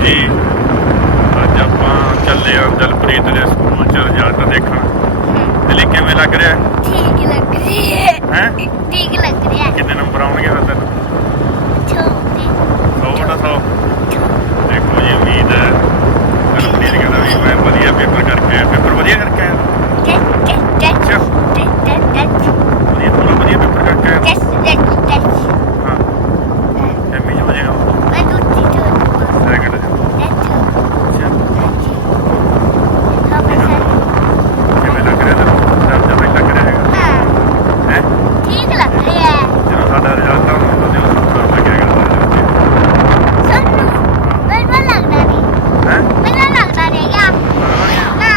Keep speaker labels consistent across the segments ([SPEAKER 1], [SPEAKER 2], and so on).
[SPEAKER 1] ਜੀ ਅੱਜ ਆਪਾਂ ਚੱਲੇ ਆਂ ਦਲਪ੍ਰੀਤ ਦੇ ਸਕੂਲ ਚ ਰਿਜ਼ਲਟ ਦੇਖਣ। ਦਿਲੀ ਕਿਵੇਂ ਲੱਗ ਰਿਹਾ?
[SPEAKER 2] ਠੀਕ ਲੱਗ ਰਹੀ ਹੈ? ਠੀਕ ਲੱਗ ਰਿਹਾ।
[SPEAKER 1] ਕਿੰਨੇ ਨੰਬਰ ਆਉਣਗੇ ਫਿਰ ਤੈਨੂੰ
[SPEAKER 2] ਛੋਟੇ
[SPEAKER 1] 100 ਬਟਾ 100 ਦੇਖੋ ਜੀ ਉਮੀਦ ਹੈ ਦਲਪ੍ਰੀਤ ਕਹਿੰਦਾ ਵੀ ਮੈਂ ਵਧੀਆ ਪੇਪਰ ਕਰਕੇ ਆਇਆ ਪੇਪਰ ਵਧੀਆ ਕਰਕੇ ਆਇਆ
[SPEAKER 2] test test test test test
[SPEAKER 1] ਵਧੀਆ ਪੂਰਾ ਵਧੀਆ ਪੇਪਰ ਕਰਕੇ ਆਇਆ
[SPEAKER 2] ਟੈਸਟ ਟੈਸਟ ਟੈਸਟ
[SPEAKER 1] ਹਾਂ ਐਮੀ ਚ ਵਜੇਗਾ
[SPEAKER 2] ਮੈਂ ਦੁੱਤੀ ਤੋਂ
[SPEAKER 1] ਸੈਕਿੰਡ ਚ
[SPEAKER 2] ਟੈਸਟ
[SPEAKER 1] ਅੱਛਾ
[SPEAKER 2] ਹਾਂ ਬਸ
[SPEAKER 1] ਕਿਵੇਂ ਲੱਗ ਰਿਹਾ ਤੈਨੂੰ ਡਰ ਜਿਹਾ ਤਾਂ ਲੱਗ ਰਿਹਾ ਹੈਗਾ
[SPEAKER 2] ਹਾਂ
[SPEAKER 1] ਹੈ
[SPEAKER 2] ਠੀਕ ਲੱਗ ਰਿਹਾ ਹੈ
[SPEAKER 1] ਜਦੋਂ ਸਾਡਾ ਰਿਜ਼ਲਟ ਆਉਣਾ ਉਹਦੇ ਉਸ ਨੂੰ ਲੱਗਿਆ ਕਰਦਾ
[SPEAKER 2] ਸਾਨੂੰ ਮੈਨੂੰ ਲੱਗਦਾ ਨਹੀਂ
[SPEAKER 1] ਹੈ
[SPEAKER 2] ਮੈਨੂੰ ਲੱਗਦਾ ਨਹੀਂ ਯਾ ਨਾ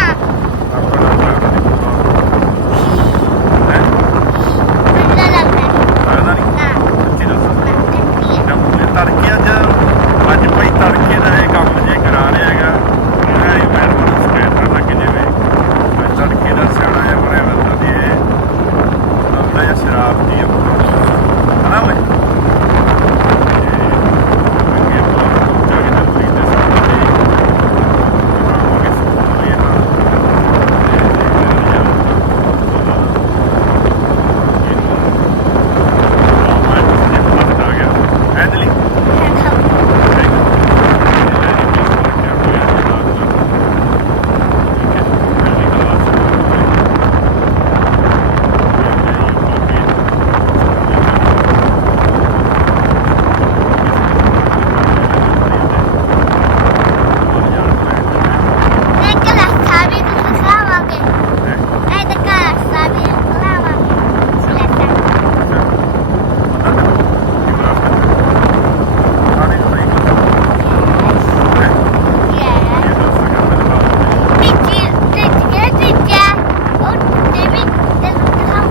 [SPEAKER 2] ਮੈਨੂੰ ਲੱਗਦਾ ਨਹੀਂ ਨਾ
[SPEAKER 1] ਅੱਜ ਭਾਈ ਤੜਕੇ ਦਾ ਇਹ ਕੰਮ ਜੇ ਕਰਾ ਰਿਹਾ ਹੈਗਾ ਇਹਦਾ ਹੀ ਮਿਹਰਬਾਨੀ ਸਕੈਟਰ ਲੱਗ ਜਾਵੇ ਮੈਂ ਤੜਕੇ ਦਾ ਸਿਆਣਾ ਜਿਹਾ ਬਣਿਆ ਬੰਦਾ ਦੀ ਇਹ ਬੰਦਾ ਜਿਹਾ ਸ਼ਰਾਬ ਦੀ ਹਨਾ ਓਏ ਅੱਗੇ ਬਹੁਤ ਜਾ ਕੇ ਦਲਪ੍ਰੀਤ ਦੇ ਸਾਹਮਣੇ ਆਵਾਂਗੇ ਸਕੂਲ ਇਹ ਨਾਲ ਹੈਂਡਲੀ
[SPEAKER 2] ਮੈਂ ਕਲਾਸ ਸਾਬੀ ਨੂੰ ਖਲਾਵਾਂਗੇ ਮੈਂ ਤਾਂ ਕਲਾਸ ਸਾਬੀ ਨੂੰ ਖਲਾਵਾਂਗੇ ਸਲੈਕਟ ਯਾ ਟੀਚਰ ਟੀਚਰ ਟੀਚਰ ਉਹ ਦੇਵੀ ਤੇ ਖਲਾਵਾਂ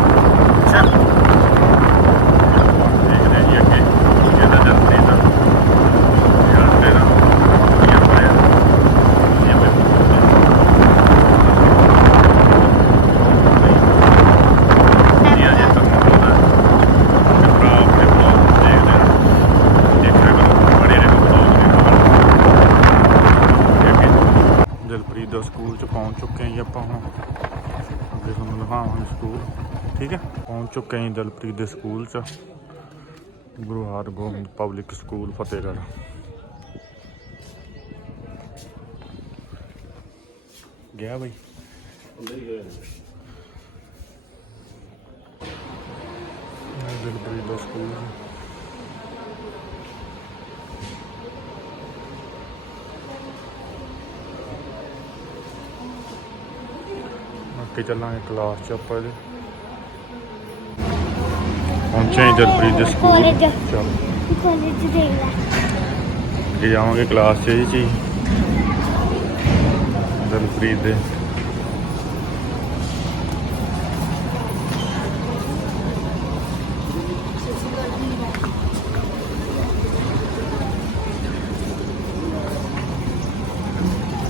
[SPEAKER 1] ਦਿਲਪ੍ਰੀਤ ਦਾ ਸਕੂਲ ਚ ਪਹੁੰਚ ਚੁੱਕੇ ਹਾਂ ਜੀ ਆਪਾਂ ਹੁਣ। ਅੱਗੇ ਤੁਹਾਨੂੰ ਦਿਖਾਵਾਂਗੇ ਸਕੂਲ। ਠੀਕ ਹੈ? ਪਹੁੰਚ ਚੁੱਕੇ ਹਾਂ ਜੀ ਦਿਲਪ੍ਰੀਤ ਦੇ ਸਕੂਲ ਚ। Guru Hargobind public school, Fatehgarh. ਗਿਆ ਬਈ? ਦਲਪ੍ਰੀਤ ਦਿਲਪ੍ਰੀਤ ਦਾ ਸਕੂਲ ਅੱਗੇ ਚੱਲਾਂਗੇ ਕਲਾਸ ਚ ਆਪਾਂ ਇਹਦੇ। ਪਹੁੰਚੇ ਹਾਂ ਦਿਲਪ੍ਰੀਤ ਦੇ ਸਕੂਲ
[SPEAKER 2] ਕਾਲਜ।
[SPEAKER 1] ਚੱਲ।
[SPEAKER 2] ਕਾਲਜ ਦੇ ਲੈ।
[SPEAKER 1] ਜਾਵਾਂਗੇ ਕਲਾਸ ਚ ਜੀ ਜੀ ਦਿਲਪ੍ਰੀਤ ਦੇ।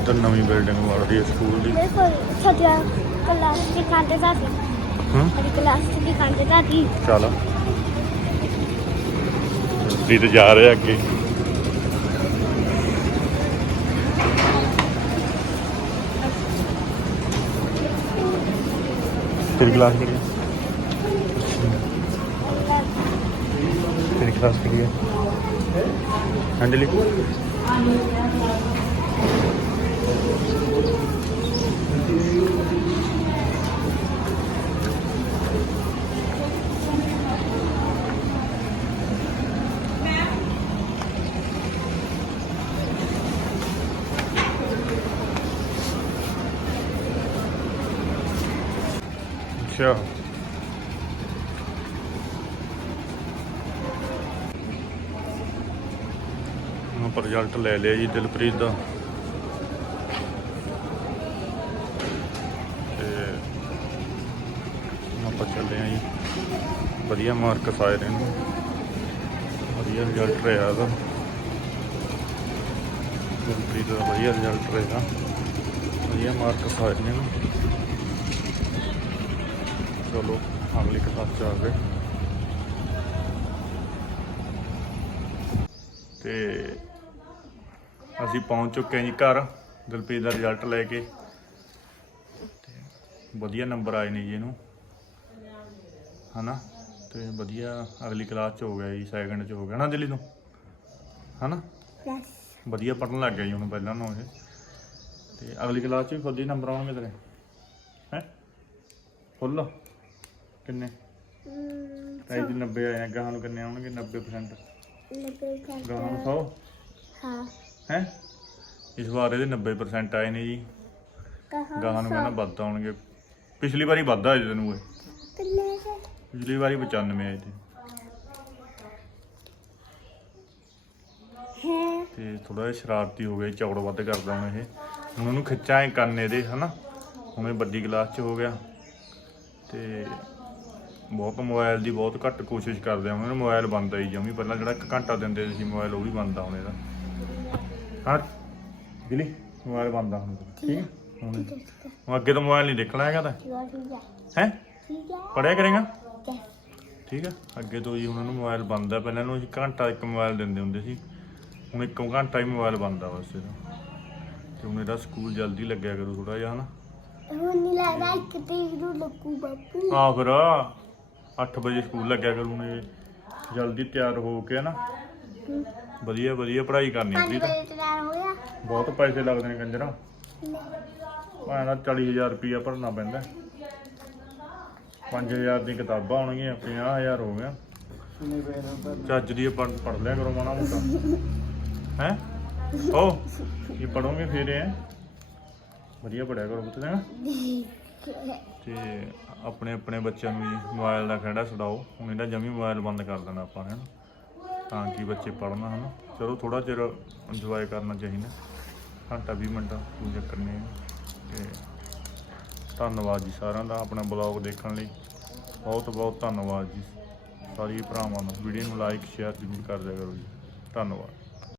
[SPEAKER 1] ਤਾਂ ਨਵੀਂ ਬਿਲਡਿੰਗ ਹੈ ਸਕੂਲ ਦੀ।
[SPEAKER 2] ਮੇਰੇ ਕੋਲ ਛੋਟਾ ਕਲਾਸ ਦੀ ਖਾਂਦੇ ਸਾਥੀ
[SPEAKER 1] ਹਾਂ?
[SPEAKER 2] ਅੜੀ ਕਲਾਸ ਦੀ ਖਾਂਦੇ ਸਾਥੀ
[SPEAKER 1] ਚੱਲ। ਦਿਲਪ੍ਰੀਤ ਜਾ ਰਿਹਾ ਅੱਗੇ। ਤੇਰੀ ਕਲਾਸ ਕਿਹੜੀ ਹੈ ਤੇਰੀ ਕਲਾਸ ਕਿਹੜੀ ਹੈ ਅੰਜਲੀ ਅੱਛਾ ਹੁਣ ਆਪਾਂ ਰਿਜ਼ਲਟ ਲੈ ਲਿਆ ਜੀ ਦਿਲਪ੍ਰੀਤ ਦਾ। ਤੇ ਆਪਾਂ ਚੱਲੇ ਆਂ ਜੀ। ਵਧੀਆ ਮਾਰਕਸ ਆਏ ਨੇ ਵਧੀਆ ਰਿਜ਼ਲਟ ਰਿਹਾ ਇਹਦਾ। ਦਿਲਪ੍ਰੀਤ ਦਾ ਵਧੀਆ ਰਿਜ਼ਲਟ ਰਿਹਾ। ਵਧੀਆ ਮਾਰਕਸ ਆਏ ਨੇ ਚਲੋ ਅਗਲੀ ਕਲਾਸ ਚ ਆ ਗਏ। ਤੇ ਅਸੀਂ ਪਹੁੰਚ ਚੁੱਕੇ ਹਾਂ ਜੀ ਘਰ ਦਿਲਪ੍ਰੀਤ ਦਾ ਰਿਜ਼ਲਟ ਲੈ ਕੇ। ਤੇ ਵਧੀਆ ਨੰਬਰ ਆਏ ਨੇ ਜੀ ਇਹਨੂੰ। ਹਨਾ? ਤੇ ਵਧੀਆ ਅਗਲੀ ਕਲਾਸ ਚ ਹੋ ਗਿਆ ਜੀ ਸੈਕੰਡ ਚ ਹੋ ਗਿਆ। ਨਾ ਦਿੱਲੀ ਤੋਂ? ਹਨਾ?
[SPEAKER 2] ਯੈਸ
[SPEAKER 1] ਵਧੀਆ ਪੜਨ ਲੱਗ ਗਿਆ ਜੀ ਹੁਣ ਪਹਿਲਾਂ ਨਾਲੋਂ ਇਹ। ਤੇ ਅਗਲੀ ਕਲਾਸ ਚ ਵੀ ਹੀ ਨੰਬਰ ਆਉਣਗੇ ਤੇਰੇ। ਹੈ? ਫੁੱਲ? ਕਿੰਨੇ? ਤਾਈ ਦੀ 90 ਆਏ ਆ ਗਾਹਾਂ ਨੂੰ ਕਿੰਨੇ ਆਉਣਗੇ? 90% ਗਾਹਾਂ ਨੂੰ 100
[SPEAKER 2] ਹਾਂ।
[SPEAKER 1] ਹੈ? ਇਸ ਵਾਰ ਇਹਦੇ 90% ਆਏ ਨੇ ਜੀ।
[SPEAKER 2] ਕਹਾਂ
[SPEAKER 1] ਗਾਹਾਂ ਨੂੰ ਕਹਿੰਦਾ ਵੱਧ ਆਉਣਗੇ। ਪਿਛਲੀ ਵਾਰੀ ਵੱਧ ਆਏ ਤੈਨੂੰ ਇਹ।
[SPEAKER 2] ਕਿੰਨੇ ਹੈ
[SPEAKER 1] ਪਿਛਲੀ ਵਾਰੀ 95 ਆਏ ਤੇ।
[SPEAKER 2] ਹੈ?
[SPEAKER 1] ਤੇ ਥੋੜਾ ਜਿਹਾ ਸ਼ਰਾਰਤੀ ਹੋ ਗਿਆ ਜੀ, ਚੌੜ ਵੱਧ ਕਰਦਾ ਹੁਣ ਇਹ। ਹੁਣ ਉਹਨੂੰ ਖਿੱਚਾਂ ਐ ਕੰਨ ਇਹਦੇ ਹਨਾ? ਹੁਣ ਇਹ ਵੱਡੀ ਕਲਾਸ 'ਚ ਹੋ ਗਿਆ। ਤੇ ਬਹੁਤ ਮੋਬਾਈਲ ਦੀ ਬਹੁਤ ਘੱਟ ਕੋਸ਼ਿਸ਼ ਕਰਦੇ ਆ ਹੁਣ ਮੋਬਾਈਲ ਬੰਦ ਆਈ ਜਮੀ। ਪਹਿਲਾਂ ਜਿਹੜਾ 1 ਘੰਟਾ ਦਿੰਦੇ ਸੀ ਮੋਬਾਈਲ ਉਹ ਵੀ ਬੰਦ ਆ ਹੁਣ ਇਹਦਾ। ਹਾਂ ਦਿਲੀ ਮੋਬਾਈਲ ਬੰਦ ਆ ਹੁਣ ਠੀਕ ਹੈ ਹੁਣ ਹੁਣ ਅੱਗੇ ਤੋਂ ਮੋਬਾਈਲ ਨਹੀਂ ਦੇਖਣਾ ਹੈਗਾ ਤਾਂ।
[SPEAKER 2] ਹੈ?
[SPEAKER 1] ਹੈ
[SPEAKER 2] ਹੈ
[SPEAKER 1] ਪੜਿਆ ਕਰੇਗਾ? ਠੀਕ ਹੈ ਅੱਗੇ ਤੋਂ ਜੀ ਉਹਨੂੰ ਮੋਬਾਈਲ ਬੰਦ ਆ। ਪਹਿਲਾਂ ਇਹਨੂੰ ਅਸੀਂ ਘੰਟਾ ਇੱਕ ਮੋਬਾਈਲ ਦਿੰਦੇ ਹੁੰਦੇ ਸੀ। ਹੁਣ ਇੱਕ ਘੰਟਾ ਹੀ ਮੋਬਾਈਲ ਬੰਦ ਆ ਬਸ ਇਹਦਾ। ਤੇ ਹੁਣ ਇਹਦਾ ਸਕੂਲ ਜਲਦੀ ਲੱਗਿਆ ਕਰੂ ਥੋੜਾ ਜਿਹਾ ਹਨਾ।
[SPEAKER 2] ਹੁਣ ਨਹੀਂ ਲੱਗਦਾ ਇੱਕ ਤਰੀਕ ਨੂੰ ਲੱਗੂ ਬਾਪੂ।
[SPEAKER 1] ਆ ਫਿਰ। 8 ਵਜੇ ਸਕੂਲ ਲੱਗਿਆ ਕਰੂ ਹੁਣ ਇਹ ਜਲਦੀ ਤਿਆਰ ਹੋ ਕੇ ਹਨਾ। ਵਧੀਆ ਵਧੀਆ ਪੜ੍ਹਾਈ ਕਰਨੀ ਹੁੰਦੀ ਤਾਂ ਬਹੁਤ ਪੈਸੇ ਲੱਗਦੇ ਨੇ ਕੰਜਰਾ। ਭਾਵੇਂ ਦਾ 40000 ਰੁਪਇਆ ਭਰਨਾ ਪੈਂਦਾ। 5000 ਦੀ ਕਿਤਾਬਾਂ ਆਉਣਗੀਆਂ 50000 ਹੋ ਗਿਆ। ਚੱਜ ਦੀ ਪੜ੍ਹ ਪੜ੍ਹ ਲਿਆ ਕਰੋ ਮਾਣਾ ਮੋਟਾ। ਹੈ? ਓ ਇਹ ਪੜੋਗੇ ਫਿਰ ਐ ਵਧੀਆ ਪੜਿਆ ਕਰੋ ਪੁੱਤ ਨਾ ਤੇ ਆਪਣੇ ਆਪਣੇ ਬੱਚਿਆਂ ਨੂੰ ਜੀ ਮੋਬਾਈਲ ਦਾ ਖਹਿੜਾ ਛਡਾਓ। ਹੁਣ ਇਹਦਾ ਜਮੀ ਮੋਬਾਈਲ ਬੰਦ ਕਰ ਦੇਣਾ ਆਪਾਂ ਨੇ ਤਾਂ ਕਿ ਬੱਚੇ ਪੜ੍ਹਨਾ ਹਨ। ਚਲੋ ਥੋੜਾ ਚਿਰ ਇੰਜੋਏ ਕਰਨਾ ਚਾਹੀਦਾ। ਘੰਟਾ 20 ਮਿੰਟ ਕੋਈ ਚੱਕਰ ਨਹੀਂ ਤੇ ਧੰਨਵਾਦ ਜੀ ਸਾਰਿਆਂ ਦਾ ਆਪਣਾ ਬਲੌਗ ਦੇਖਣ ਲਈ। ਬਹੁਤ ਬਹੁਤ ਧੰਨਵਾਦ ਜੀ। ਸਾਰੀ ਭਰਾਵਾਂ ਨੂੰ, ਵੀਡੀਓ ਨੂੰ ਲਾਈਕ ਸ਼ੇਅਰ ਜ਼ਰੂਰ ਕਰ ਦਿਆ ਕਰੋ ਜੀ। ਧੰਨਵਾਦ।